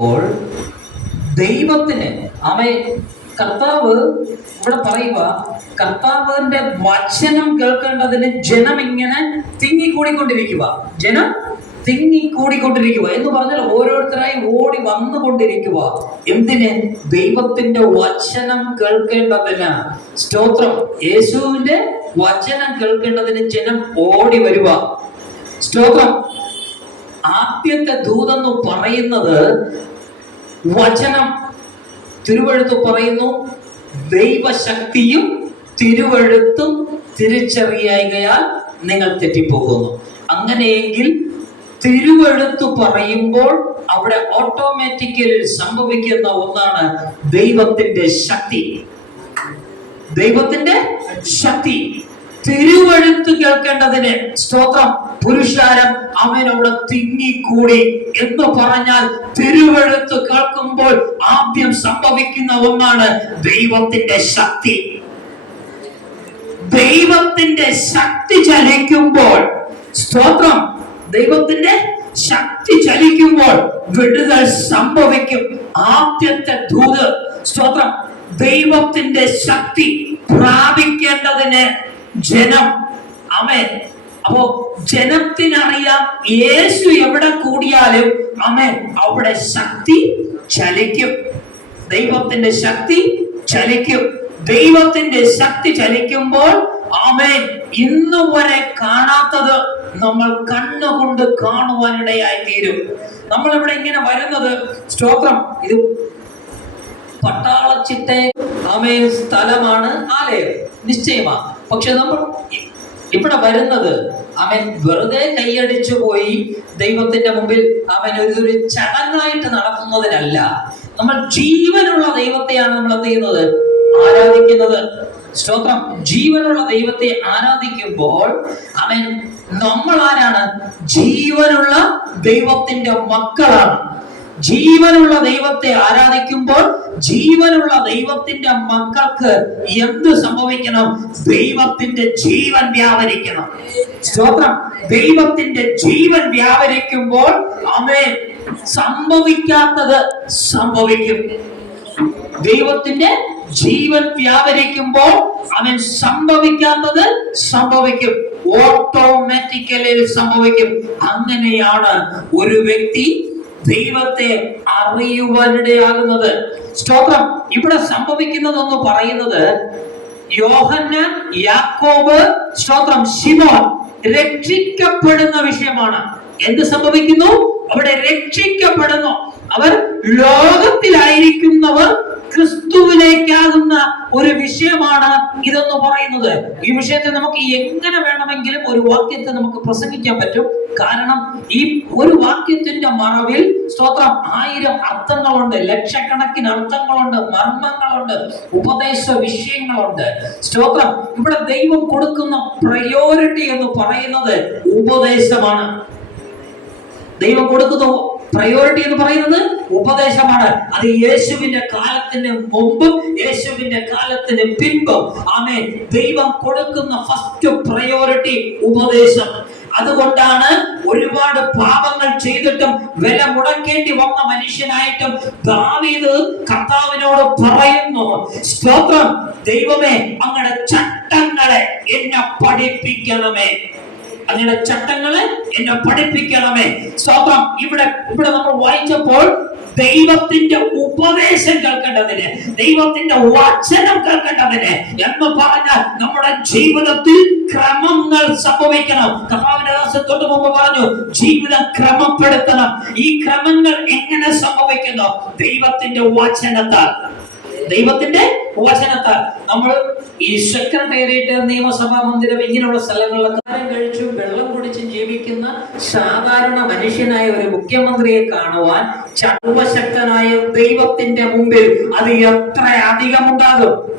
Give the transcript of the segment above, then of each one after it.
അപ്പോൾ ദൈവത്തിന് കർത്താവ് ഇവിടെ പറയുക, കർത്താവിന്റെ വചനം കേൾക്കേണ്ടതിന് ജനം ഇങ്ങനെ തിങ്ങിക്കൂടിക്കൊണ്ടിരിക്കുക. ജനം തിങ്ങിക്കൂടിക്കൊണ്ടിരിക്കുക എന്ന് പറഞ്ഞാൽ ഓരോരുത്തരായി ഓടി വന്നുകൊണ്ടിരിക്കുക. എന്തിന്? ദൈവത്തിന്റെ വചനം കേൾക്കേണ്ടതിന്. സ്തോത്രം. യേശുവിന്റെ വചനം കേൾക്കേണ്ടതിന് ജനം ഓടി വരുക. സ്തോത്രം. ആദ്യത്തെ ദൂതെന്ന് പറയുന്നത് വചനം. തിരുവെഴുത്ത് പറയുന്നു, ദൈവശക്തിയും തിരുവെഴുത്തും തിരിച്ചറിയായികയാൽ നിങ്ങൾ തെറ്റിപ്പോകുന്നു. അങ്ങനെയെങ്കിൽ തിരുവെഴുത്ത് പറയുമ്പോൾ അവിടെ ഓട്ടോമാറ്റിക്കലി സംഭവിക്കുന്ന ഒന്നാണ് ദൈവത്തിന്റെ ശക്തി. ദൈവത്തിന്റെ ശക്തി. തിരുവെഴുത്ത് കേൾക്കേണ്ടതിന് സ്തോത്രം പുരുഷാരം അവനോട് തിങ്ങിക്കൂടി എന്ന് പറഞ്ഞാൽ തിരുവെഴുത്ത് കേൾക്കുമ്പോൾ ആദ്യം സംഭവിക്കുന്ന ഒന്നാണ് ദൈവത്തിന്റെ ശക്തി. ദൈവത്തിന്റെ ശക്തി ചലിക്കുമ്പോൾ സ്തോത്രം, ദൈവത്തിന്റെ ശക്തി ചലിക്കുമ്പോൾ വിടുതൽ സംഭവിക്കും. ആദ്യത്തെ ദൂത് സ്തോത്രം, ദൈവത്തിന്റെ ശക്തി പ്രാപിക്കേണ്ടതിന് ജനം. ആമേൻ. അപ്പോ ജനത്തിനറിയാം യേശു എവിടെ കൂടിയാലും ആമേൻ അവിടെ ശക്തി ചലിക്കും. ദൈവത്തിന്റെ ശക്തി ചലിക്കും. ദൈവത്തിന്റെ ശക്തി ചലിക്കുമ്പോൾ ആമേൻ ഇന്നു വരെ കാണാത്തത് നമ്മൾ കണ്ണുകൊണ്ട് കാണുവാനിടയായി തീരും. നമ്മൾ ഇവിടെ ഇങ്ങനെ വരുന്നത് സ്തോത്രം, ഇത് പട്ടാളച്ചിട്ടെ ആമേൻ സ്ഥലമാണ്, ആലയം നിശ്ചയമാണ്. പക്ഷെ നമ്മൾ ഇവിടെ വരുന്നത് അവൻ വെറുതെ കൈയടിച്ചു പോയി ദൈവത്തിന്റെ മുമ്പിൽ അവൻ ഒരു ചടങ്ങായിട്ട് നടത്തുന്നതിനല്ല. നമ്മൾ ജീവനുള്ള ദൈവത്തെയാണ് നമ്മൾ എന്ത് ചെയ്യുന്നത്? ആരാധിക്കുന്നത്. സ്തോത്രം. ജീവനുള്ള ദൈവത്തെ ആരാധിക്കുമ്പോൾ അവൻ നമ്മൾ ആരാണ്? ജീവനുള്ള ദൈവത്തിന്റെ മക്കളാണ്. ജീവനുള്ള ദൈവത്തെ ആരാധിക്കുമ്പോൾ ജീവനുള്ള ദൈവത്തിന്റെ മക്കൾക്ക് എന്ത് സംഭവിക്കണം? ദൈവത്തിന്റെ ജീവൻ വ്യാപരിക്കണം. സ്തോത്രം. ദൈവത്തിന്റെ ജീവൻ വ്യാപരിക്കുമ്പോൾ ആമേൻ സംഭവിക്കാത്തത് സംഭവിക്കും. ദൈവത്തിന്റെ ജീവൻ വ്യാപരിക്കുമ്പോൾ അവൻ സംഭവിക്കാത്തത് സംഭവിക്കും. ഓട്ടോമാറ്റിക്കലി സംഭവിക്കും. അങ്ങനെയാണ് ഒരു വ്യക്തി ദൈവത്തെ അറിയുവാനിടയാകുന്നത്. സ്തോത്രം. ഇവിടെ സംഭവിക്കുന്നതെന്ന് പറയുന്നത് യോഹന്നാൻ, യാക്കോബ്, സ്തോത്രം, ശിമോൻ രക്ഷിക്കപ്പെടുന്ന വിഷയമാണ്. എന്ത് സംഭവിക്കുന്നു? അവിടെ രക്ഷിക്കപ്പെടുന്നു. അവർ ലോകത്തിലായിരിക്കുന്നവർ ക്രിസ്തുവിലേക്കാകുന്ന ഒരു വിഷയമാണ് ഇതെന്ന് പറയുന്നത്. ഈ വിഷയത്തെ നമുക്ക് എങ്ങനെ വേണമെങ്കിലും ഒരു വാക്യത്തെ നമുക്ക് പ്രസംഗിക്കാൻ പറ്റും. കാരണം ഈ ഒരു വാക്യത്തിന്റെ മറവിൽ സ്തോത്രം 1000 അർത്ഥങ്ങളുണ്ട്, ലക്ഷക്കണക്കിന് അർത്ഥങ്ങളുണ്ട്, മർമ്മങ്ങളുണ്ട്, ഉപദേശ വിഷയങ്ങളുണ്ട്. സ്തോത്രം. ഇവിടെ ദൈവം കൊടുക്കുന്ന പ്രയോറിറ്റി എന്ന് പറയുന്നത് ഉപദേശമാണ്. ദൈവം കൊടുക്കുന്ന പ്രയോറിറ്റി എന്ന് പറയുന്നത് ഉപദേശമാണ്. അത് യേശുവിന്റെ കാലത്തിന് മുമ്പും യേശുവിന്റെ കാലത്തിന് പിൻപും ആമേൻ ദൈവം കൊടുക്കുന്ന ഫസ്റ്റ് പ്രയോറിറ്റി ഉപദേശം. അതുകൊണ്ടാണ് ഒരുപാട് പാപങ്ങൾ ചെയ്തിട്ടും വില മുടക്കേണ്ടി വന്ന മനുഷ്യനായിട്ടും ദാവീദ് കർത്താവിനോട് പറയുന്നു, സ്തോത്രം, ദൈവമേ അങ്ങയുടെ ചട്ടങ്ങളെ എന്നെ പഠിപ്പിക്കണമേ. അങ്ങയുടെ ചട്ടങ്ങളെ എന്നെ പഠിപ്പിക്കണമേ. സ്തോത്രം. ഇവിടെ നമ്മൾ വായിച്ചപ്പോൾ ദൈവത്തിന്റെ ഉപദേശം കേൾക്കേണ്ടതിന്, ദൈവത്തിന്റെ വചനം കേൾക്കേണ്ടതിന് എന്ന് പറഞ്ഞാൽ നമ്മുടെ ജീവിതത്തിൽ ക്രമങ്ങൾ സംഭവിക്കണം. കർത്താവിന്റെ ദാസൻ തൊട്ട് മുമ്പ് പറഞ്ഞു, ജീവിതം ക്രമപ്പെടുത്തണം. ഈ ക്രമങ്ങൾ എങ്ങനെ സംഭവിക്കുന്നു? ദൈവത്തിന്റെ വചനത്താൽ. ദൈവത്തിന്റെ വചനത്താൽ. നമ്മൾ ഈ സെക്രട്ടേറിയറ്റ്, നിയമസഭാ മന്ദിരം, ഇങ്ങനെയുള്ള സ്ഥലങ്ങളിലൊക്കെ കഴിച്ചു വെള്ളം കുടിച്ച് ജീവിക്കുന്ന സാധാരണ മനുഷ്യനായ ഒരു മുഖ്യമന്ത്രിയെ കാണുവാൻ സർവശക്തനായ ദൈവത്തിന്റെ മുമ്പിൽ അത് എത്ര അധികം ഉണ്ടാകും?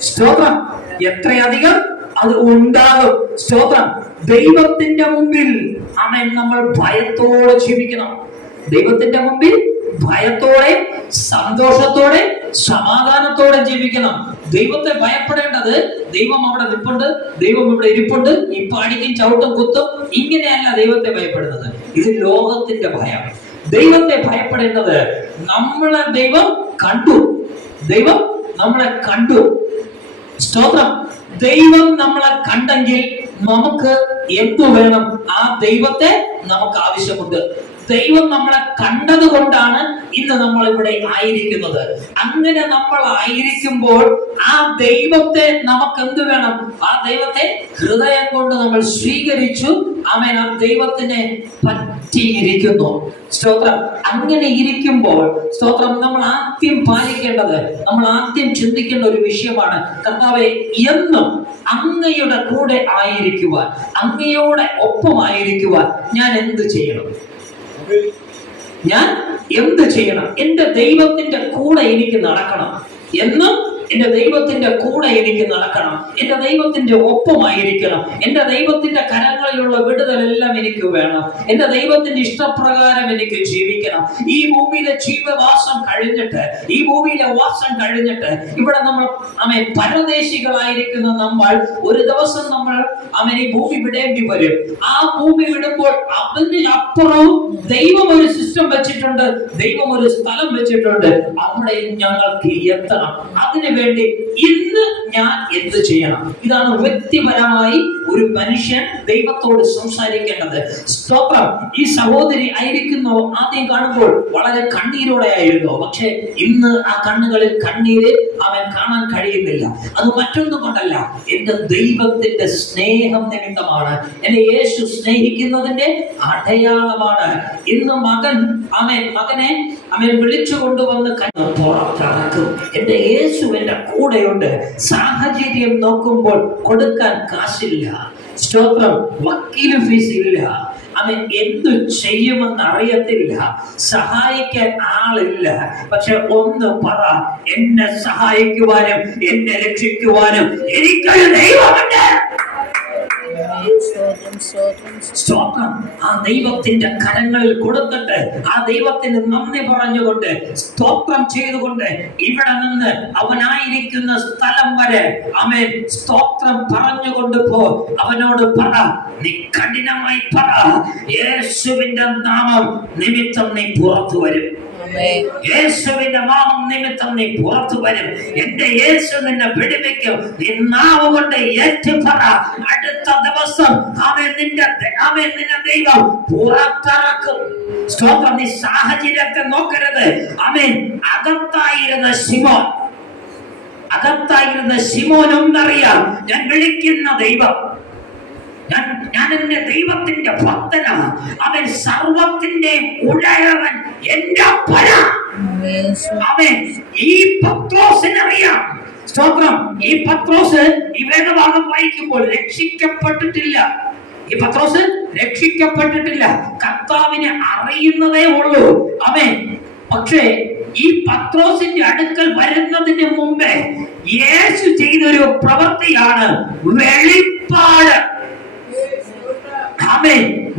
സ്തോത്രം. എത്രയധികം അത് ഉണ്ടാകും. സ്തോത്രം. ദൈവത്തിന്റെ മുമ്പിൽ ആമേൻ നമ്മൾ ഭയത്തോടെ ജീവിക്കണം. ദൈവത്തിന്റെ മുമ്പിൽ ഭയത്തോടെ, സന്തോഷത്തോടെ, സമാധാനത്തോടെ ജീവിക്കണം. ദൈവത്തെ ഭയപ്പെടേണ്ടത് ദൈവം അവിടെ നിൽപ്പുണ്ട്, ദൈവം ഇവിടെ ഇരിപ്പുണ്ട്, ഇപ്പൊ അടിക്കും ചവിട്ടും കുത്തും, ഇങ്ങനെയല്ല ദൈവത്തെ ഭയപ്പെടുന്നത്. ഇത് ലോകത്തിന്റെ ഭയം. ദൈവത്തെ ഭയപ്പെടേണ്ടത് നമ്മളെ ദൈവം കണ്ടു. ദൈവം നമ്മളെ കണ്ടു. സ്തോത്രം. ദൈവം നമ്മളെ കണ്ടെങ്കിൽ നമുക്ക് എന്തു വേണം? ആ ദൈവത്തെ നമുക്ക് ആവശ്യമുണ്ട്. ദൈവം നമ്മളെ കണ്ടത് കൊണ്ടാണ് ഇന്ന് നമ്മൾ ഇവിടെ ആയിരിക്കുന്നത്. അങ്ങനെ നമ്മൾ ആയിരിക്കുമ്പോൾ ആ ദൈവത്തെ നമുക്ക് എന്ത് വേണം? ആ ദൈവത്തെ ഹൃദയം കൊണ്ട് നമ്മൾ സ്വീകരിച്ചു. ആമേൻ. ആ ദൈവത്തിനെ പറ്റിയിരിക്കുന്നു. സ്തോത്രം. അങ്ങനെ ഇരിക്കുമ്പോൾ സ്തോത്രം, നമ്മൾ ആദ്യം പാലിക്കേണ്ടത്, നമ്മൾ ആദ്യം ചിന്തിക്കേണ്ട ഒരു വിഷയമാണ്, കർത്താവേ, എന്നും അങ്ങയുടെ കൂടെ ആയിരിക്കുവാൻ, അങ്ങയോടെ ഒപ്പമായിരിക്കുവാൻ ഞാൻ എന്ത് ചെയ്യണം? ഞാൻ എന്ത് ചെയ്യണം? എന്റെ ദൈവത്തിന്റെ കൂടെ എനിക്ക് നടക്കണം. എന്നും എന്റെ ദൈവത്തിന്റെ കൂടെ എനിക്ക് നടക്കണം. എന്റെ ദൈവത്തിന്റെ ഒപ്പമായിരിക്കണം. എന്റെ ദൈവത്തിന്റെ കരങ്ങളിലുള്ള വിടുതലെല്ലാം എനിക്ക് വേണം. എന്റെ ദൈവത്തിന്റെ ഇഷ്ടപ്രകാരം എനിക്ക് ജീവിക്കണം. ഈ ഭൂമിയിലെ ജീവവാസം കഴിഞ്ഞിട്ട്, ഈ ഭൂമിയിലെ വാസം കഴിഞ്ഞിട്ട്, ഇവിടെ നമ്മൾ പരദേശികളായിരിക്കുന്ന നമ്മൾ ഒരു ദിവസം നമ്മൾ ഈ ഭൂമി വിടേണ്ടി വരും. ആ ഭൂമി വിടുമ്പോൾ അതിന് അപ്പുറവും ദൈവം ഒരു സിസ്റ്റം വെച്ചിട്ടുണ്ട്, ദൈവം ഒരു സ്ഥലം വെച്ചിട്ടുണ്ട്. അവിടെ ഞങ്ങൾക്ക് എത്തണം. അതിന് വേണ്ടി ഇന്ന് ഞാൻ എന്ത് ചെയ്യണം? ഇതാണ് വ്യക്തിപരമായി ഒരു മനുഷ്യൻ ദൈവത്തോട് സംസാരിക്കേണ്ടത്. സ്തോത്രം. ഈ സഹോദരി ആയിരിക്കുന്നു ആദ്യം കാണുമ്പോൾ വളരെ കണ്ണീരോടെ ആയിരുന്നു. പക്ഷെ ഇന്ന് ആ കണ്ണുകളിൽ കണ്ണീര് അവൻ കാണാൻ കഴിയുന്നില്ല. അത് മറ്റൊന്നും കൊണ്ടല്ല, എന്റെ ദൈവത്തിന്റെ സ്നേഹം നിമിത്തമാണ്. എന്നെ യേശു സ്നേഹിക്കുന്നതിന്റെ അടയാളമാണ്. ഇന്ന് മകനെ വിളിച്ചു കൊണ്ടുവന്ന് പുറത്തിറക്കും. എന്റെ യേശു എന്റെ കൂടെയുണ്ട്. സാഹചര്യം നോക്കുമ്പോൾ കൊടുക്കാൻ കാശില്ല. സ്തോത്രം. വക്കീൽ ഫീസ് ഇല്ല. അവൻ എന്തു ചെയ്യുമെന്ന് അറിയത്തില്ല. സഹായിക്കാൻ ആളില്ല. പക്ഷെ ഒന്ന് പറ, എന്നെ സഹായിക്കുവാനും എന്നെ രക്ഷിക്കുവാനും എനിക്കൊരു ദൈവമുണ്ട്. സ്തോത്രം. ആ ദൈവത്തിന്റെ കരങ്ങളിൽ കൊടുത്തിട്ട്, ആ ദൈവത്തിന് നന്ദി പറഞ്ഞുകൊണ്ട്, സ്തോത്രം ചെയ്തുകൊണ്ട്, ഇവിടെ നിന്ന് അവനായിരിക്കുന്ന സ്ഥലം വരെ ആമേൻ സ്തോത്രം പറഞ്ഞുകൊണ്ട് പോ. അവനോട് പറ, നീ കഠിനമായി പറ, യേശുവിന്റെ നാമം നിമിത്തം നീ പുറത്തു വരും. യേശുവിന്റെ നാമം നിമിത്തം നീ പുറത്തു വരും. എന്റെ യേശു നിന്നെ വിടുവിക്കും. നീ നാവ് കൊണ്ട് ഏറ്റുപറ. അടുത്ത ദിവസം നിന്നെ ദൈവം പുറത്തിറക്കും. സ്തോത്രം. നീ സാഹചര്യത്തെ നോക്കരുത്. അകത്തായിരുന്ന ശിമോൻ ഒന്നറിയാം, ഞാൻ വിളിക്കുന്ന ദൈവം, ഞാൻ എന്റെ ദൈവത്തിന്റെ ഭക്തനാണ്. അവൻ സർവത്തിന്റെ ഉടയവൻ, എന്റെ അപ്പനാ. അവൻ ഈ പത്രോസിനറിയാം. സ്തോത്രം. ഈ പത്രോസ് ഈ വേദഭാഗം വായിക്കുമ്പോൾ രക്ഷിക്കപ്പെട്ടിട്ടില്ല. ഈ പത്രോസ് രക്ഷിക്കപ്പെട്ടിട്ടില്ല. കർത്താവിനെ അറിയുന്നതേ ഉള്ളൂ. പക്ഷേ ഈ പത്രോസിന്റെ അടുക്കൽ വരുന്നതിന് മുമ്പേ യേശു ചെയ്തൊരു പ്രവൃത്തിയാണ് വെളിപ്പാട്.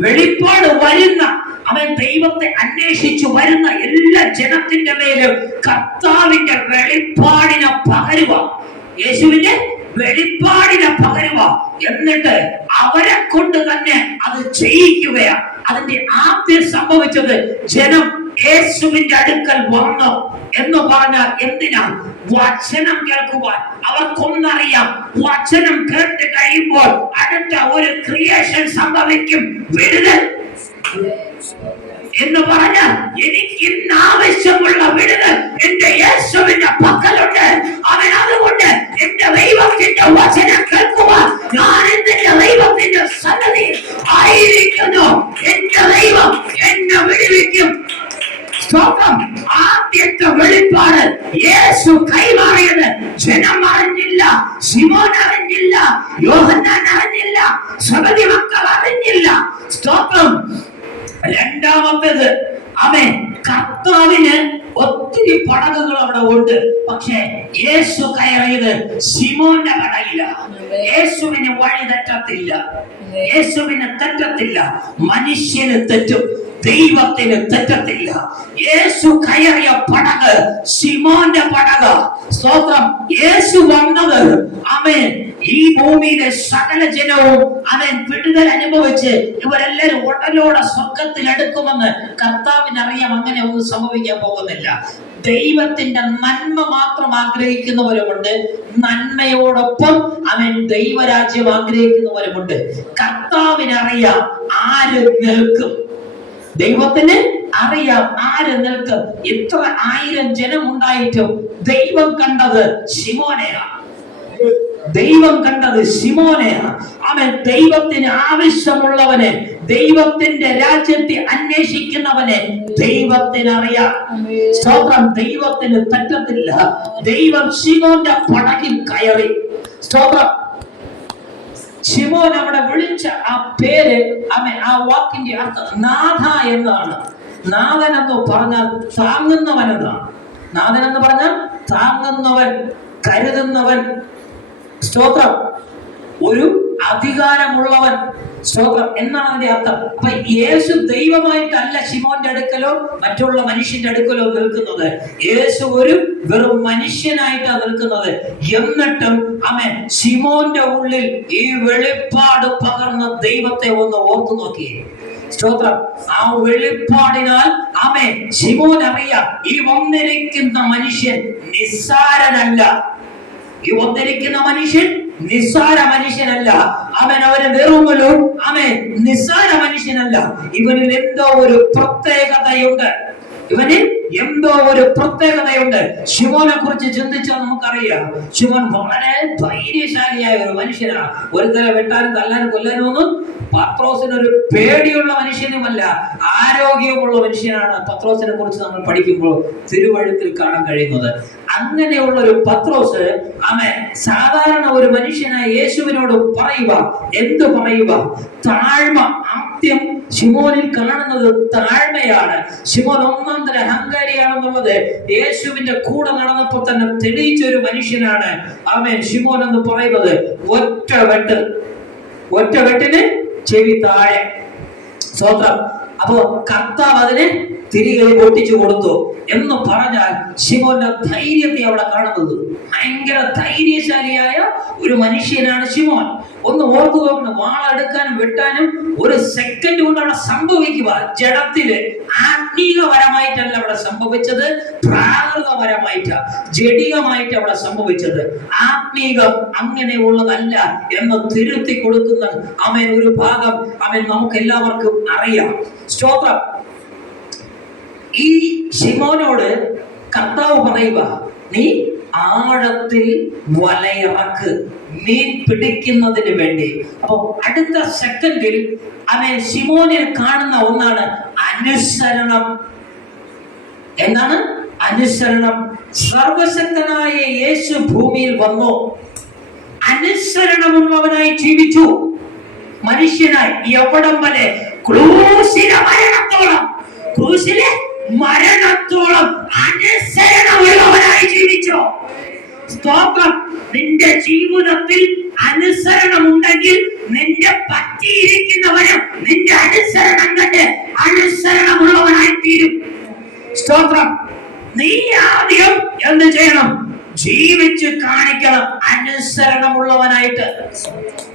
വെളിപ്പാട് വരുന്ന ദൈവത്തെ അന്വേഷിച്ചു വരുന്ന എല്ലാ ജനത്തിന്റെ മേലും കർത്താവിന്റെ വെളിപ്പാടിനെ പകരുക. യേശുവിന്റെ വെളിപ്പാടിനെ പകരുക. എന്നിട്ട് അവരെ കൊണ്ട് തന്നെ അത് ചെയ്യിക്കുകയാണ്. അതിന്റെ ആദ്യം സംഭവിച്ചത്, ജനം യേശുവിന്റെ അടുക്കൽ വന്നു എന്ന് പറഞ്ഞാൽ എന്തിനാ? വചനം കേൾക്കുവാൻ. അവർക്കൊന്നറിയാം, വചനം കേട്ട് കഴിയുമ്പോൾ അടുത്ത ഒരു ക്രിയേഷൻ സംഭവിക്കും, വിടുതൽ എന്ന് പറഞ്ഞാൽ എനിക്ക് ഇന്ന് ആവശ്യമുള്ള വിടുതൽ എന്റെ യേശുവിന്റെ പക്കലുണ്ട്. അവൻ അതുകൊണ്ട് എന്റെ ദൈവത്തിന്റെ വചനം കേൾക്കുവാൻ ഞാൻ എന്റെ ദൈവത്തിന്റെ സന്നിധിയിൽ ആയിരിക്കുന്നു. എന്റെ ദൈവം എന്നെ വിടുവിക്കും. ആദ്യത്തെ വെളിപ്പാട് യേശു കൈമാറിയത് ജനം അറിഞ്ഞില്ല, ശിമോൻ അറിഞ്ഞില്ല, യോഹന്നാൻ അറിഞ്ഞില്ല, സബദി മക്കൾ അറിഞ്ഞില്ല. സ്തോത്രം. രണ്ടാമത്തേത്, കർത്താവിന് ഒത്തിരി പടകുകൾ അവിടെ ഉണ്ട്. പക്ഷേ യേശു കയറിയത് ശിമോന്റെ പടകില. യേശുവിന് വഴി തെറ്റത്തില്ല, യേശുവിന് തെറ്റത്തില്ല. മനുഷ്യന് തെറ്റും, ദൈവത്തിന് തെറ്റത്തില്ല. യേശു കയറിയ പടക് ശിമോന്റെ പടക്. സ്തോത്രം. യേശു വന്നത് ആമേൻ ഈ ഭൂമിയിലെ സകല ജനവും ആമേൻ വിടുതൽ അനുഭവിച്ച് ഇവരെല്ലാരും ഉടലോടെ സ്വർഗത്തിൽ എടുക്കുമെന്ന് കർത്താവിന് അറിയാം. അങ്ങനെ ഒന്നും സംഭവിക്കാൻ പോകുന്നില്ല. ദൈവത്തിന്റെ നന്മ മാത്രം ആഗ്രഹിക്കുന്നവരുമുണ്ട്, നന്മയോടൊപ്പം അവൻ ദൈവരാജ്യം ആഗ്രഹിക്കുന്നവരുമുണ്ട്. കർത്താവിനറിയാം ആര് നിൽക്കും, ദൈവത്തിന് അറിയാം ആര് നിൽക്കും. എത്ര 1000 ജനമുണ്ടായിട്ടും ദൈവം കണ്ടത് ശിമോനെയാണ്. ദൈവം കണ്ടത് ശിമോനെയാണ്. അവൻ ദൈവത്തിന് ആവശ്യമുള്ളവനെ, ദൈവത്തിന്റെ രാജ്യത്തെ അന്വേഷിക്കുന്നവനെ ദൈവത്തിനറിയാം. സ്തോത്രം. ദൈവത്തിന് തെറ്റത്തില്ല. ദൈവം ശിമോന്റെ പടകിൽ കയറി. സ്തോത്രം. ശിമോൻ അവിടെ വിളിച്ച ആ പേര്, ആ വാക്കിന്റെ അർത്ഥം നാഥ എന്നാണ്. നാഥൻ എന്ന് പറഞ്ഞാൽ താങ്ങുന്നവൻ എന്നാണ്. നാഥൻ എന്ന് പറഞ്ഞാൽ താങ്ങുന്നവൻ, കരുതുന്നവൻ. സ്തോത്രം. ഒരു അധികാരമുള്ളവൻ. സ്തോത്രം എന്നാണ് അതിന്റെ അർത്ഥം. അപ്പൊ യേശു ദൈവമായിട്ടല്ല ശിമോന്റെ അടുക്കലോ മറ്റുള്ള മനുഷ്യന്റെ അടുക്കലോ നിൽക്കുന്നത്. യേശു ഒരു വെറും മനുഷ്യനായിട്ടാണ് നിൽക്കുന്നത്. എന്നിട്ടും അവൻ ശിമോന്റെ ഉള്ളിൽ ഈ വെളിപ്പാട് പകർന്ന ദൈവത്തെ ഒന്ന് ഓർത്തു നോക്കിയേ. സ്തോത്രം. ആ വെളിപ്പാടിനാൽ ആമേൻ ശിമോൻ അറിയാം ഈ വന്നിരിക്കുന്ന മനുഷ്യൻ നിസ്സാരനല്ല. ഈ വന്നിരിക്കുന്ന മനുഷ്യൻ നിസ്സാര മനുഷ്യനല്ല. അവന് വെറുമൊരു നിസ്സാര മനുഷ്യനല്ല. ഇവനിൽ എന്തോ ഒരു പ്രത്യേകതയുണ്ട്. ഇവന് എന്തോ ഒരു പ്രത്യേകതയുണ്ട്. ശിമോനെ കുറിച്ച് ചിന്തിച്ചാൽ നമുക്കറിയാം, ശിമോൻ വളരെ ധൈര്യശാലിയായ ഒരു മനുഷ്യനാണ്. ഒരുത്തരെ വെട്ടാനും തല്ലാനും കൊല്ലാനും ഒന്നും പത്രോസിനൊരു പേടിയുള്ള മനുഷ്യനുമല്ല, ആരോഗ്യമുള്ള മനുഷ്യനാണ്. പത്രോസിനെ കുറിച്ച് നമ്മൾ പഠിക്കുമ്പോൾ തിരുവഴുത്തിൽ കാണാൻ കഴിയുന്നത്. അങ്ങനെയുള്ള ഒരു പത്രോസ് സാധാരണ ഒരു മനുഷ്യനായ യേശുവിനോട് പറയുക, എന്ത് പറയുക? താഴ്മ. ആദ്യം ശിമോനിൽ കാണുന്നത് താഴ്മയാണ്. ശിമോൻ ഒന്നാം തരം അഹങ്കാരിയാണെന്നുള്ളത് യേശുവിന്റെ കൂടെ നടന്നപ്പോൾ തന്നെ തെളിയിച്ച ഒരു മനുഷ്യനാണ് ശിമോൻ എന്ന് പറയുന്നത്. ഒറ്റ വെട്ടിന് ചെവി താഴെ. സ്തോത്രം. അപ്പോ കർത്താവ് അതിനെ തിരികെ പൊട്ടിച്ചു കൊടുത്തു എന്ന് പറഞ്ഞാൽ ശിമോന്റെ ധൈര്യത്തെ അവിടെ കാണുന്നത്. ഭയങ്കര ധൈര്യശാലിയായ ഒരു മനുഷ്യനാണ് ശിമോൻ. ഒന്ന് ഓർത്തു നോക്കണം. വാളെടുക്കാനും വെട്ടാനും ഒരു സെക്കൻഡ് കൊണ്ട് അവിടെ സംഭവിക്കുക. ജഡത്തില് ആത്മീകപരമായിട്ടല്ല അവിടെ സംഭവിച്ചത്, പ്രാകൃതപരമായിട്ട് ജഡികമായിട്ട് അവിടെ സംഭവിച്ചത്. ആത്മീകം അങ്ങനെയുള്ളതല്ല എന്ന് തിരുത്തി കൊടുക്കുന്ന ഒരു ഭാഗം നമുക്ക് എല്ലാവർക്കും അറിയാം. സ്തോത്രം. ഈ ശിമോനോട് കർത്താവ് പറയുക, നീ ആഴത്തിൽ വലയിറക്ക്, മീൻ പിടിക്കുന്നതിന് വേണ്ടി. അപ്പൊ അടുത്ത സെക്കൻഡിൽ ശിമോനിൽ കാണുന്ന ഒന്നാണ് അനുസരണം. എന്താണ് അനുസരണം? സർവശക്തനായ യേശു ഭൂമിയിൽ വന്നു, അനുസരണമുള്ളവനായി ജീവിച്ചു. മനുഷ്യനായി എവിടം വരെ? ക്രൂശിലെ മരണത്തോളം അനുസരണമുള്ളവനായി ജീവിച്ചു. സ്തോത്രം. നിന്റെ ജീവിതത്തിൽ അനുസരണമുണ്ടെങ്കിൽ നിന്റെ പറ്റിയിരിക്കുന്നവനും നിന്റെ അനുസരണം കണ്ട് അനുസരണമുള്ളവനായി തീരും. സ്തോത്രം. നീ ആദ്യം എന്ത് ചെയ്യണം? ജീവിച്ച് കാണിക്കണം അനുസരണമുള്ളവനായിട്ട്.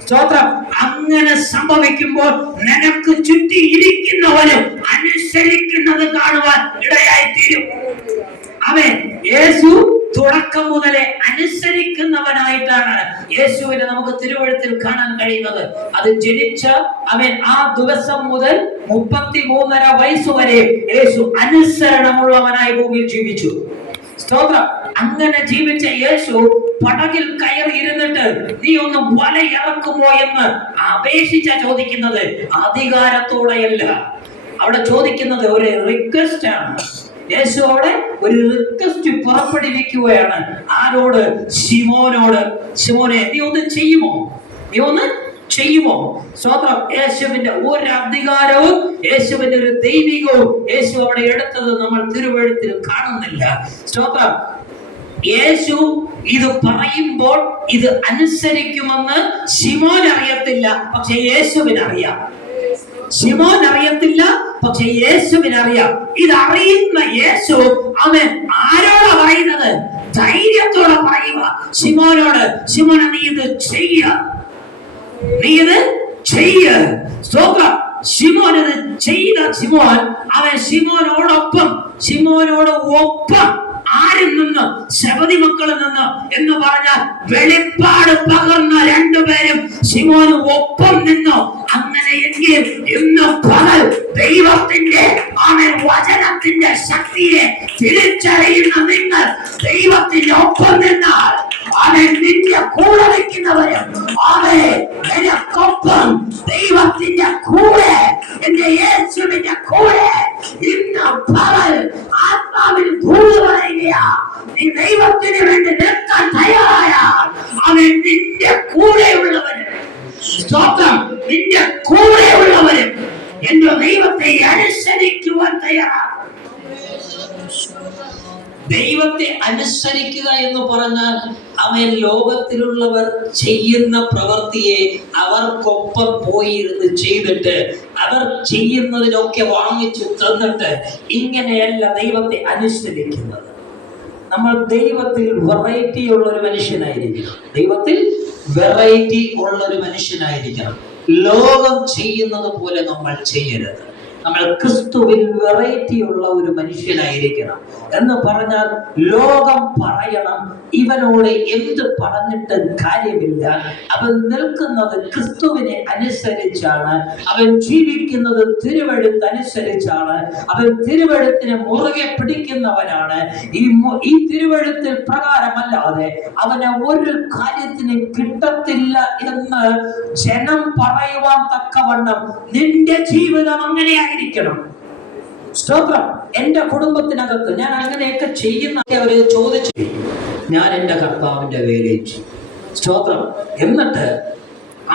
സ്തോത്രം. അങ്ങനെ സംഭവിക്കുമ്പോൾ നിനക്ക് ചുറ്റി ഇരിക്കുന്നവനും അനുസരിക്കുന്നത് കാണുവാൻ ഇടയായി തീരും. യേശു തുടക്കം മുതലേ അനുസരിക്കുന്നവനായിട്ടാണ് യേശുവിനെ നമുക്ക് തിരുവഴുത്തിൽ കാണാൻ കഴിയുന്നത്. അത് ജനിച്ച ആ ദിവസം മുതൽ 33.5 വയസ്സ് വരെ യേശു അനുസരണമുള്ളവനായി ഭൂമിയിൽ ജീവിച്ചു. സ്തോത്രം. അങ്ങനെ ജീവിച്ച യേശു പടകിൽ കയറി ഇരുന്നിട്ട് നീ ഒന്ന് വല ഇറക്കുമോ എന്ന് അപേക്ഷിച്ച ചോദിക്കുന്നത് അധികാരത്തോടെയല്ല. അവിടെ ചോദിക്കുന്നത് ഒരു റിക്വസ്റ്റ് ആണ്. യേശു അവിടെ ഒരു റിക്വസ്റ്റ് പുറപ്പെടുവിക്കുകയാണ്. ആരോട്? ശിമോനോട്. ശിമോനെ, നീ ഒന്ന് ചെയ്യുമോ? നീ ഒന്ന് ചെയ്യുമോ? സ്തോത്രം. യേശുവിന്റെ ഒരു അധികാരവും യേശുവിന്റെ ഒരു ദൈവികവും യേശു അവിടെ എടുത്തത് നമ്മൾ തിരുവഴുത്തിൽ കാണുന്നില്ല. സ്തോത്രം. യേശു ഇത് പറയുമ്പോൾ ഇത് അനുസരിക്കുമെന്ന് ശിമോൻ അറിയത്തില്ല, പക്ഷെ യേശുവിനറിയാം. ശിമോൻ അറിയത്തില്ല, പക്ഷെ യേശുവിനറിയാം. ഇതറിയുന്ന യേശു അവൻ ആരോടാ പറയുന്നത്? ധൈര്യത്തോടെ ശിമോനോട്, ശിമോനെ നീ ഇത് ചെയ്യ, നീ ഇത് ചെയ്യ. സ്തോത്രം. ശിമോൻ ഇത് ചെയ്ത ശിമോൻ, അവൻ ശിമോനോട് ഒപ്പം ആരിൽ നിന്ന്? സെബദി മക്കളിൽ നിന്ന് എന്ന് പറഞ്ഞാൽ വെളിപ്പാട് പകർന്ന രണ്ടുപേരും ശിമോന് ഒപ്പം നിന്നു. അങ്ങനെയെങ്കിൽ ഇന്ന് പകൽ ദൈവത്തിന്റെ വചനത്തിന്റെ ശക്തിയെ തിരിച്ചറിയുന്ന നിങ്ങൾ ദൈവത്തിന്റെ ഒപ്പം നിന്നാൽ അവൻ നിന്റെ കൂടെ വയ്ക്കുന്നവരും അവനൊപ്പം ദൈവത്തിന്റെ കൂടെ, എന്റെ യേശുവിന്റെ കൂടെ ഇന്ന് പകൽ ആത്മാവിൽ ഭൂമി പറയുകയാ. നീ ദൈവത്തിന് വേണ്ടി നിൽക്കാൻ തയ്യാറായാൽ അവൻ നിന്റെ കൂടെയുള്ളവരും, സ്തോത്രം, നിന്റെ കൂടെയുള്ളവരും എന്റെ ദൈവത്തെ അനുസരിക്കുവാൻ തയ്യാറാണ്. ദൈവത്തെ അനുസരിക്കുക എന്ന് പറഞ്ഞാൽ അവൻ ലോകത്തിലുള്ളവർ ചെയ്യുന്ന പ്രവൃത്തിയെ അവർക്കൊപ്പം പോയിരുന്ന് ചെയ്തിട്ട് അവർ ചെയ്യുന്നതിനൊക്കെ വാങ്ങിച്ചു തന്നിട്ട് ഇങ്ങനെയല്ല ദൈവത്തെ അനുസരിക്കുന്നത്. നമ്മൾ ദൈവത്തിൽ വെറൈറ്റി ഉള്ള ഒരു മനുഷ്യനായിരിക്കണം. ദൈവത്തിൽ വെറൈറ്റി ഉള്ള ഒരു മനുഷ്യനായിരിക്കണം. ലോകം ചെയ്യുന്നത് പോലെ നമ്മൾ ചെയ്യരുത്. നമ്മൾ ക്രിസ്തുവിൽ വെറൈറ്റി ഉള്ള ഒരു മനുഷ്യനായിരിക്കണം. എന്ന് പറഞ്ഞാൽ ലോകം പറയണം ഇവനോട് എന്ത് പറഞ്ഞിട്ട് കാര്യമില്ല, അവൻ നിൽക്കുന്നത് ക്രിസ്തുവിനെ അനുസരിച്ചാണ്, അവൻ ജീവിക്കുന്നത് തിരുവെഴുത്തനുസരിച്ചാണ്, അവൻ തിരുവെഴുത്തിനെ മുറുകെ പിടിക്കുന്നവനാണ്. ഈ തിരുവെഴുത്തിൽ പ്രകാരമല്ലാതെ അവന് ഒരു കാര്യത്തിന് കിട്ടത്തില്ല എന്ന് ജനം പറയുവാൻ തക്കവണ്ണം നിന്റെ ജീവിതം അങ്ങനെയായിരിക്കണം. സ്തോത്രം. എന്റെ കുടുംബത്തിനകത്ത് ഞാൻ അങ്ങനെയൊക്കെ ചെയ്യുന്ന അവര് ചോദിച്ചു, ഞാൻ എന്റെ കർത്താവിന്റെ വേലയും ചെയ്യും. സ്തോത്രം. എന്നിട്ട്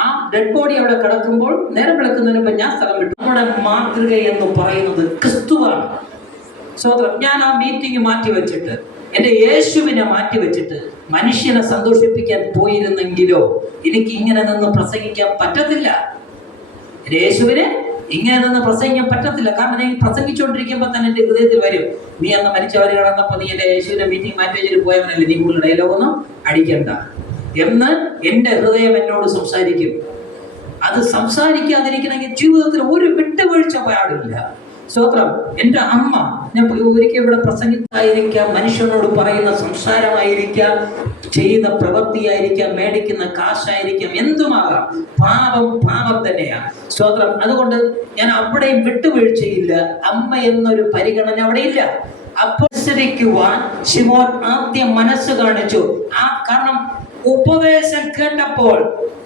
ആ ഡെഡ് ബോഡി അവിടെ കിടക്കുമ്പോൾ നേരം വിളക്കുന്നതിന് മുമ്പ് ഞാൻ സ്ഥലം വിട്ടു. നമ്മുടെ മാതൃക എന്ന് പറയുന്നത് ക്രിസ്തുവാണ്. സ്തോത്രം. ഞാൻ ആ മീറ്റിംഗ് മാറ്റി വെച്ചിട്ട് എന്റെ യേശുവിനെ മാറ്റി വെച്ചിട്ട് മനുഷ്യനെ സന്തോഷിപ്പിക്കാൻ പോയിരുന്നെങ്കിലോ എനിക്ക് ഇങ്ങനെ നിന്ന് പ്രസംഗിക്കാൻ പറ്റത്തില്ല. യേശുവിനെ ഇങ്ങനെ നിന്ന് പ്രസംഗിക്കാൻ പറ്റത്തില്ല. കാരണം ഞാൻ പ്രസംഗിച്ചുകൊണ്ടിരിക്കുമ്പോൾ തന്നെ എന്റെ ഹൃദയത്തിൽ വരും, നീ അന്ന് മരിച്ചവരെ കിടന്നപ്പോൾ നീ എന്റെ യേശുവിന്റെ മീറ്റിംഗ് മാറ്റി വെച്ചിട്ട് പോയവനല്ലേ, നീ കൂടുതൽ ഡയലോഗൊന്നും അടിക്കണ്ട എന്ന് എന്റെ ഹൃദയം എന്നോട് സംസാരിക്കും. അത് സംസാരിക്കാതിരിക്കണമെങ്കിൽ ജീവിതത്തിൽ ഒരു വിട്ടുവീഴ്ച പാടില്ല. സ്തോത്രം. എൻ്റെ അമ്മ, ഞാൻ ഒരിക്കൽ ഇവിടെ പ്രസംഗിച്ചായിരിക്കാം, മനുഷ്യനോട് പറയുന്ന സംസാരമായിരിക്കാം, ചെയ്യുന്ന പ്രവൃത്തിയായിരിക്കാം, മേടിക്കുന്ന കാശായിരിക്കാം, എന്തുമാകാം, പാപം തന്നെയാണ്. സ്തോത്രം. അതുകൊണ്ട് ഞാൻ അവിടെയും വിട്ടുവീഴ്ചയില്ല. അമ്മ എന്നൊരു പരിഗണന അവിടെ ഇല്ല. അപ്പോൾ അനുസരിക്കുവാൻ ശിമോൻ ആദ്യം മനസ്സ് കാണിച്ചു. കാരണം ഉപദേശം കേട്ടപ്പോൾ,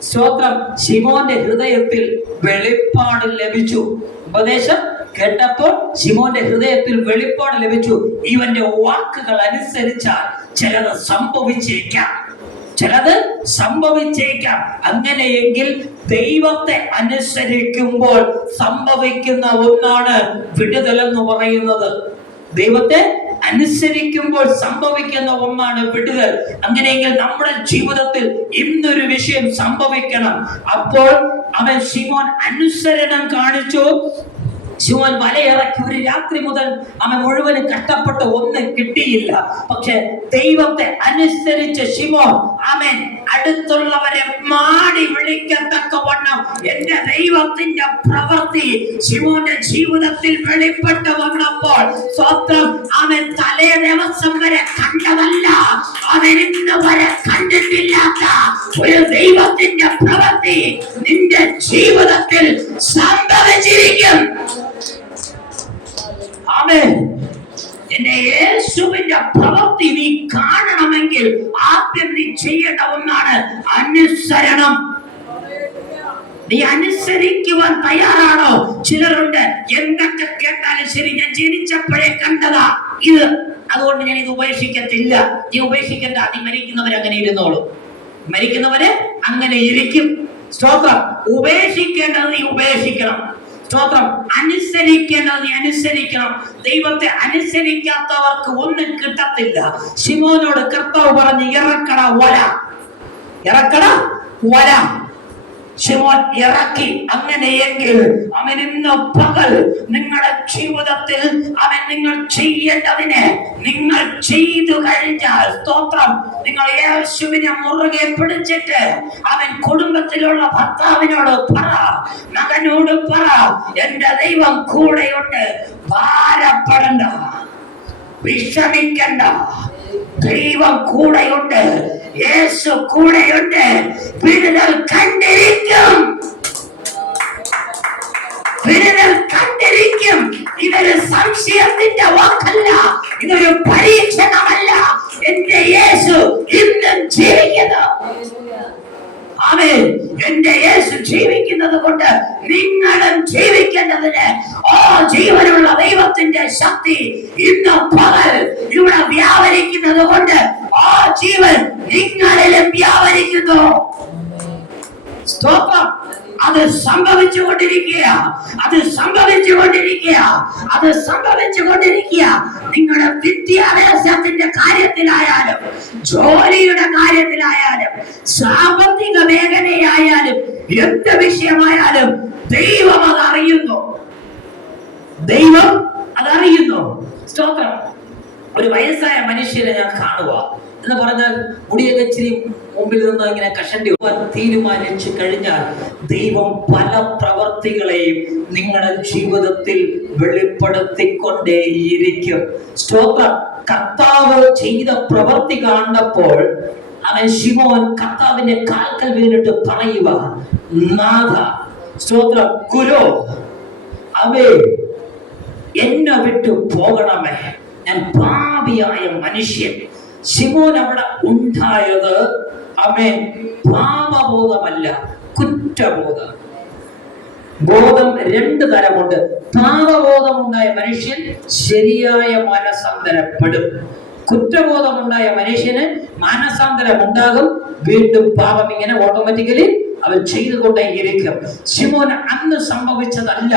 സ്തോത്രം, ശിമോന്റെ ഹൃദയത്തിൽ വെളിപ്പാട് ലഭിച്ചു. ഉപദേശം കേട്ടപ്പോൾ ശിമോന്റെ ഹൃദയത്തിൽ വെളിപ്പാട് ലഭിച്ചു. ഇവന്റെ വാക്കുകൾ അനുസരിച്ചാൽ ചിലത് സംഭവിച്ചേക്കാം. അങ്ങനെയെങ്കിൽ ദൈവത്തെ അനുസരിക്കുമ്പോൾ സംഭവിക്കുന്ന ഒന്നാണ് വിടുതലെന്ന് പറയുന്നത്. ദൈവത്തെ അനുസരിക്കുമ്പോൾ സംഭവിക്കുന്ന ഒന്നാണ് വിടുതൽ. അങ്ങനെയെങ്കിൽ നമ്മുടെ ജീവിതത്തിൽ ഇന്നൊരു വിഷയം സംഭവിക്കണം. അപ്പോൾ അവൻ ശിമോൻ അനുസരണം കാണിച്ചു. ശിമോൻ വലയിറക്കി ഒരു രാത്രി മുതൽ അവൻ മുഴുവനും കഷ്ടപ്പെട്ട് ഒന്നും കിട്ടിയില്ല. പക്ഷെ ദൈവത്തെ അനുസരിച്ച ശിമോൻ അവൻ അടുത്തുള്ളവരെ മാടി വിളിക്കത്തക്കവണ്ണം എന്റെ ദൈവത്തിന്റെ പ്രവൃത്തി ശിമോന്റെ ജീവിതത്തിൽ വെളിപ്പെട്ട് വന്നപ്പോൾ, സ്വന്തം അവൻ തലേ ദിവസം വരെ കണ്ടതല്ല, അവൻ ഇന്ന് വരെ കണ്ടിട്ടില്ലാത്ത ഒരു ദൈവത്തിന്റെ പ്രവൃത്തി നിന്റെ ജീവിതത്തിൽ സംഭവിച്ചിരിക്കും. ആമേൻ. എന്റെ യേശുവിന്റെ പ്രവൃത്തി നീ കാണണമെങ്കിൽ ആദ്യം നീ ചെയ്യേണ്ട ഒന്നാണ് അനുസരണം. നീ അനുസരിക്കുവാൻ തയ്യാറാണോ? ചിലരുണ്ട്, എന്തൊക്കെ കേട്ടാലും ശരി, ഞാൻ ജനിച്ചപ്പോഴേ കണ്ടതാ ഇത്, അതുകൊണ്ട് ഞാൻ ഇത് ഉപേക്ഷിക്കത്തില്ല. നീ ഉപേക്ഷിക്കണ്ട. നീ മരിക്കുന്നവരങ്ങനെ ഇരുന്നോളൂ. മരിക്കുന്നവര് അങ്ങനെ ഇരിക്കും. സ്തോത്രം. ഉപേക്ഷിക്കേണ്ടത് നീ ഉപേക്ഷിക്കണം. സ്തോത്രം. അനുസരിക്കേണ്ടത് നീ അനുസരിക്കണം. ദൈവത്തെ അനുസരിക്കാത്തവർക്ക് ഒന്നും കിട്ടത്തില്ല. ശിമോനോട് കർത്താവ് പറഞ്ഞ് ഇറക്കട വല. ശിമോൻ ഇറക്കി. അങ്ങനെയെങ്കിൽ അവൻ ഇന്ന് പകൽ നിങ്ങളുടെ ജീവിതത്തിൽ അവൻ നിങ്ങൾ ചെയ്യേണ്ടതിനെ നിങ്ങൾ ചെയ്തു കഴിഞ്ഞാൽ സ്തോത്രം, നിങ്ങൾ യേശുവിനെ മുറുകെ പിടിച്ചിട്ട് അവൻ കുടുംബത്തിലുള്ള ഭർത്താവിനോട് പറ, മകനോട് പറ, എന്റെ ദൈവം കൂടെയുണ്ട്, ഭാരപ്പെടണ്ട, വിഷമിക്കണ്ട, ദൈവം കൂടെയുണ്ട്, യേശു കൂടെയുണ്ട്, വിടുതൽ കണ്ടിരിക്കും, വിടുതൽ കണ്ടിരിക്കും. ഇതൊരു സംശയത്തിന്റെ വാക്കല്ല, ഇതൊരു പരീക്ഷണമല്ല. എന്റെ യേശു ഇന്നും ജീവിക്കുന്നു. ആമേൻ. എന്റെ യേശു ജീവിക്കുന്നത് കൊണ്ട് നിങ്ങളും ജീവിക്കേണ്ടതിന് ജീവനുള്ള ദൈവത്തിന്റെ ശക്തി ഇന്ന് പകൽ ഇവിടെ വ്യാപരിക്കുന്നത് കൊണ്ട് ആ ജീവൻ നിങ്ങളിലും വ്യാപരിക്കുന്നു. സ്തോത്രം. അത് സംഭവിച്ചുകൊണ്ടിരിക്കുക, അത് സംഭവിച്ചുകൊണ്ടിരിക്കുക, അത് സംഭവിച്ചുകൊണ്ടിരിക്കുക. നിങ്ങളുടെ വിദ്യാഭ്യാസത്തിന്റെ കാര്യത്തിലായാലും, ജോലിയുടെ കാര്യത്തിലായാലും, സാമ്പത്തിക മേഖലയായാലും, എന്ത് വിഷയമായാലും ദൈവം അതറിയുന്നു, ദൈവം അതറിയുന്നു. സ്തോത്രം. ഒരു വയസ്സായ മനുഷ്യനെ ഞാൻ കാണുക എന്ന് പറഞ്ഞാൽ മുടിയൊക്കെ ഇച്ചിരി മുമ്പിൽ നിന്ന് ഇങ്ങനെ കഷണ്ടി തീരുമാനിച്ചു കഴിഞ്ഞാൽ ദൈവം പല പ്രവർത്തികളെയും നിങ്ങളുടെ ജീവിതത്തിൽ വെളിപ്പെടുത്തിക്കൊണ്ടേയിരിക്കും. സ്തോത്രം. കർത്താവ് ചെയ്ത പ്രവൃത്തി കണ്ടപ്പോൾ അവൻ ശിമോൻ കർത്താവിന്റെ കാൽക്കൽ വീണിട്ട് പറയുക, നാഥ, സ്തോത്രം, ഗുരു, അവേ എന്നെ വിട്ടു പോകണമേ, ഞാൻ പാപിയായ മനുഷ്യൻ. ശിമോൻ അവിടെ ഉണ്ടായത് അവൻ പാപബോധമല്ല, കുറ്റബോധം. ബോധം രണ്ട് തരമുണ്ട്. പാപബോധമുണ്ടായ മനുഷ്യൻ ശരിയായ മനസാന്തരപ്പെടും. കുറ്റബോധമുണ്ടായ മനുഷ്യന് മാനസാന്തരം ഉണ്ടാകും, വീണ്ടും പാപം ഇങ്ങനെ ഓട്ടോമാറ്റിക്കലി അവൻ ചെയ്തുകൊണ്ടേയിരിക്കും. ശിമോൻ അന്ന് സംഭവിച്ചതല്ല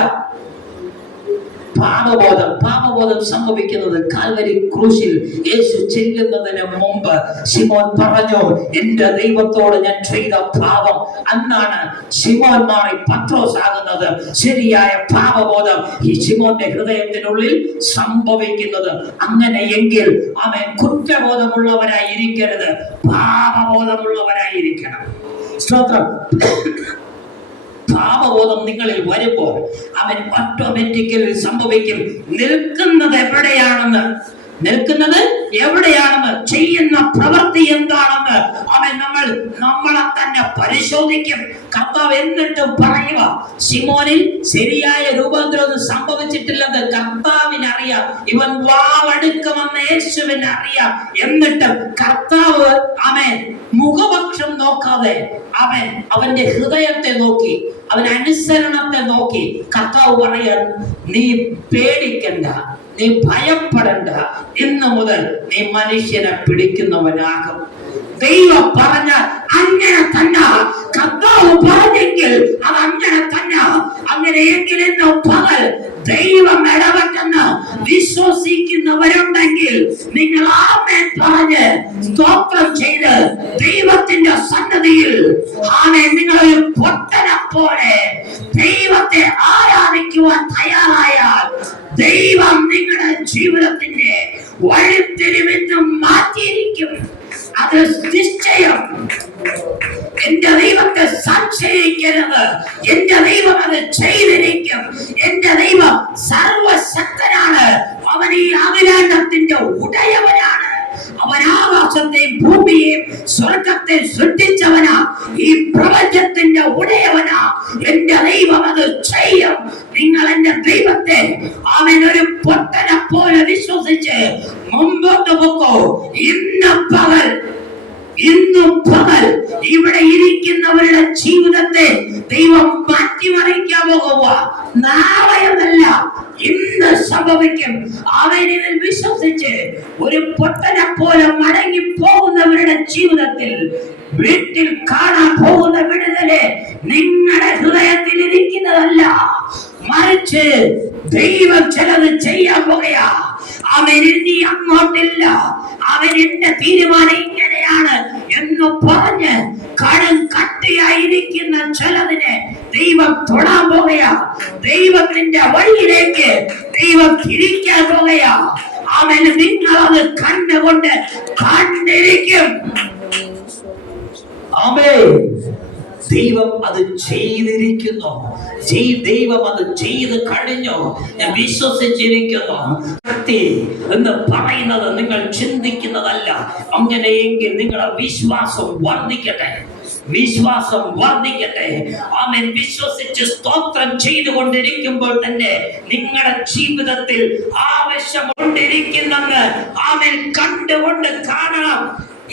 പാപബോധം. പാപബോധം സംഭവിക്കുന്നത് കാൽവരി ക്രൂശിൽ യേശു ചെല്ലുന്നതിന് മുമ്പ് ശിമോൻ പറഞ്ഞു, എന്റെ ദൈവത്തോട് ഞാൻ ചെയ്ത പാപം. അന്നാണ് ശിമോൻ മാറി പത്രോസ് ആകുന്നത്. ശരിയായ പാപബോധം ഈ ശിമോന്റെ ഹൃദയത്തിനുള്ളിൽ സംഭവിക്കുന്നത്. അങ്ങനെയെങ്കിൽ അവൻ കുറ്റബോധമുള്ളവരായിരിക്കരുത്, പാപബോധമുള്ളവരായിരിക്കണം. സ്തോത്രം. പാപബോധം നിങ്ങളിൽ വരുമ്പോൾ അവൻ ഓട്ടോമാറ്റിക്കലി സംഭവിക്കും. നിൽക്കുന്നത് എവിടെയാണെന്ന്, ചെയ്യുന്ന പ്രവൃത്തി എന്താണെന്ന് അവൻ നമ്മളെ തന്നെ പരിശോധിക്കും. കർത്താവ് എന്നിട്ടും പറയുക, ശിമോനിൽ ശരിയായ രൂപാന്തരം സംഭവിച്ചിട്ടില്ലെന്ന് കർത്താവിനറിയാം, ഇവൻ വാളെടുക്കുമെന്ന് യേശുവിന് അറിയാം. എന്നിട്ടും കർത്താവ് അവൻ മുഖപക്ഷം നോക്കാതെ അവന്റെ ഹൃദയത്തെ നോക്കി, അവൻ അനുസരണത്തെ നോക്കി കർത്താവ് പറയാൻ, നീ പേടിക്കണ്ട, നീ ഭയപ്പെടണ്ട, ഇന്നു മുതൽ നീ മനുഷ്യനെ പിടിക്കുന്നവനാകും. ദൈവം പറഞ്ഞാൽ അങ്ങനെ തന്നെ, കർത്താവ് പറഞ്ഞെങ്കിൽ അത് അങ്ങനെ തന്നെ. അങ്ങനെയെങ്കിൽ ഇന്ന് പകൽ ദൈവം ഇടപെട്ടെന്ന് വിശ്വസിക്കുന്നവരുണ്ടെങ്കിൽ നിങ്ങൾ ആമേൻ പറഞ്ഞ് സ്തോത്രം ചെയ്ത് ദൈവത്തിന്റെ സന്നദ്ധിയിൽ നിങ്ങളൊരു പൊട്ടനെ പോലെ ദൈവത്തെ ആരാധിക്കുവാൻ തയ്യാറായാൽ ദൈവം നിങ്ങളുടെ ജീവിതത്തിന്റെ വഴിത്തിരിവിന്നും മാറ്റിയിരിക്കും. അത് നിശ്ചയം. എന്റെ ദൈവത്തെ സംശയിക്കരുത്. എന്റെ ദൈവം അത് ചെയ്തിരിക്കും. എന്റെ ദൈവം സർവശക്തനാണ്. അവൻ ഈ അഖിലാണ്ടത്തിന്റെ ഉടയവനാണ്. അവൻ ആകാശത്തെയും ഭൂമിയെയും സ്വർഗത്തെ സൃഷ്ടിച്ചവനാ. ഈ പ്രപഞ്ചത്തിന്റെ ഉടയവനാ. എന്റെ ദൈവം അത് ചെയ്യും. നിങ്ങൾ എന്റെ ദൈവത്തെ അവൻ ഒരു പൊട്ടനെ പോലെ വിശ്വസിച്ച് മുമ്പോട്ട് പോക്കോ. ഇന്നും പകൽ ഇവിടെ ഇരിക്കുന്നവരുടെ ജീവിതത്തെ ദൈവം മാറ്റിമറിക്കാൻ പോകുക. നാളെയല്ല, ഇന്ന് സംഭവിക്കും. അവനിൽ വിശ്വസിച്ച് ഒരു പൊട്ടനെ പോലെ മടങ്ങി പോകുന്നവരുടെ ജീവിതത്തിൽ വീട്ടിൽ കാണാൻ പോകുന്ന വിടുതല് നിങ്ങളുടെ ഹൃദയത്തിൽ ഇരിക്കുന്നതല്ല, മറിച്ച് ദൈവം ചിലത് ചെയ്യാൻ പോകുകയാ. അവൻ ഇനി അങ്ങോട്ടില്ല. അവൻ എന്റെ തീരുമാനം ഇങ്ങനെയാ കഷ്ടതയാണ് എന്ന് പറഞ്ഞ് കടും കട്ടിയായിരിക്കുന്ന ചിലതിനെ ദൈവം തൊടാൻ പോകുകയാ. ദൈവത്തിന്റെ വഴിയിലേക്ക് ദൈവം തിരിക്കാൻ പോകുകയാ. അവൻ നിങ്ങൾ അത് കണ്ടുകൊണ്ട് കണ്ടിരിക്കും. ആമേൻ. ദൈവം അത് ചെയ്തിരിക്കുന്നു. ദൈവം അത് ചെയ്ത് കഴിഞ്ഞു. ഞാൻ വിശ്വസിച്ചിരിക്കുന്നു. ശക്തി എന്ന് പറയുന്നത് നിങ്ങൾ ചിന്തിക്കുന്നതല്ല. അങ്ങനെയെങ്കിൽ നിങ്ങളുടെ വിശ്വാസം വർദ്ധിക്കട്ടെ, വിശ്വാസം വർദ്ധിക്കട്ടെ. ആമേൻ. വിശ്വസിച്ച് സ്തോത്രം ചെയ്തുകൊണ്ടിരിക്കുമ്പോൾ തന്നെ നിങ്ങളുടെ ജീവിതത്തിൽ ആവശ്യമുണ്ടിരിക്കുന്നെന്ന് ആമേൻ കണ്ടുകൊണ്ട് കാണാം.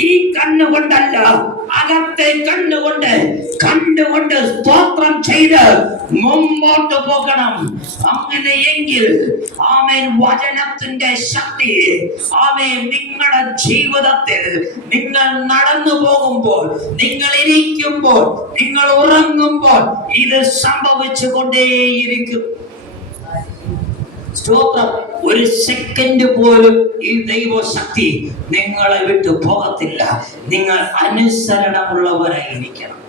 ഈ കണ്ണുകൊണ്ടല്ല, അകത്തെ കണ്ടുകൊണ്ട് സ്തോത്രം ചെയ്ത് മുമ്പോട്ട് പോകണം. അങ്ങനെയെങ്കിൽ ആമേൻ വചനത്തിന്റെ ശക്തി ആമേൻ നിങ്ങളുടെ ജീവിതത്തിൽ നിങ്ങൾ നടന്നു പോകുമ്പോൾ, നിങ്ങൾ ഇരിക്കുമ്പോൾ, നിങ്ങൾ ഉറങ്ങുമ്പോൾ ഇത് സംഭവിച്ചു കൊണ്ടേയിരിക്കും. സ്തോത്രം. ഒരു സെക്കൻഡ് പോലും ഈ ദൈവശക്തി നിങ്ങളെ വിട്ടു പോകത്തില്ല. നിങ്ങൾ അനുസരണമുള്ളവരായിരിക്കണം.